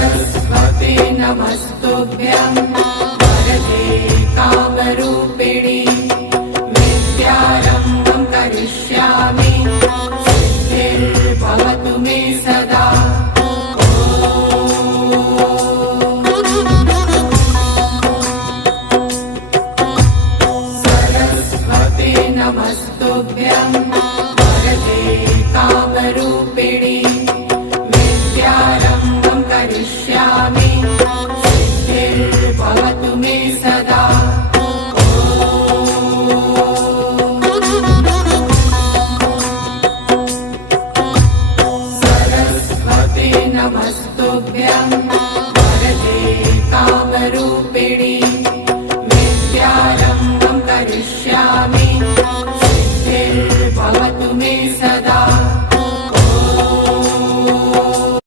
सरस्वते नमस्तुभ्यं वरदे कामरूपिणि विद्यारम्भं करिष्यामि सिद्धिर्भवतु मे सदा। सरस्वते नमस्तुभ्यं वरदे कामरूपिणि विद्यारम्भं करिष्यामि सिद्धिर्भवतु मे सदा। सरस्वते नमस्तुभ्यं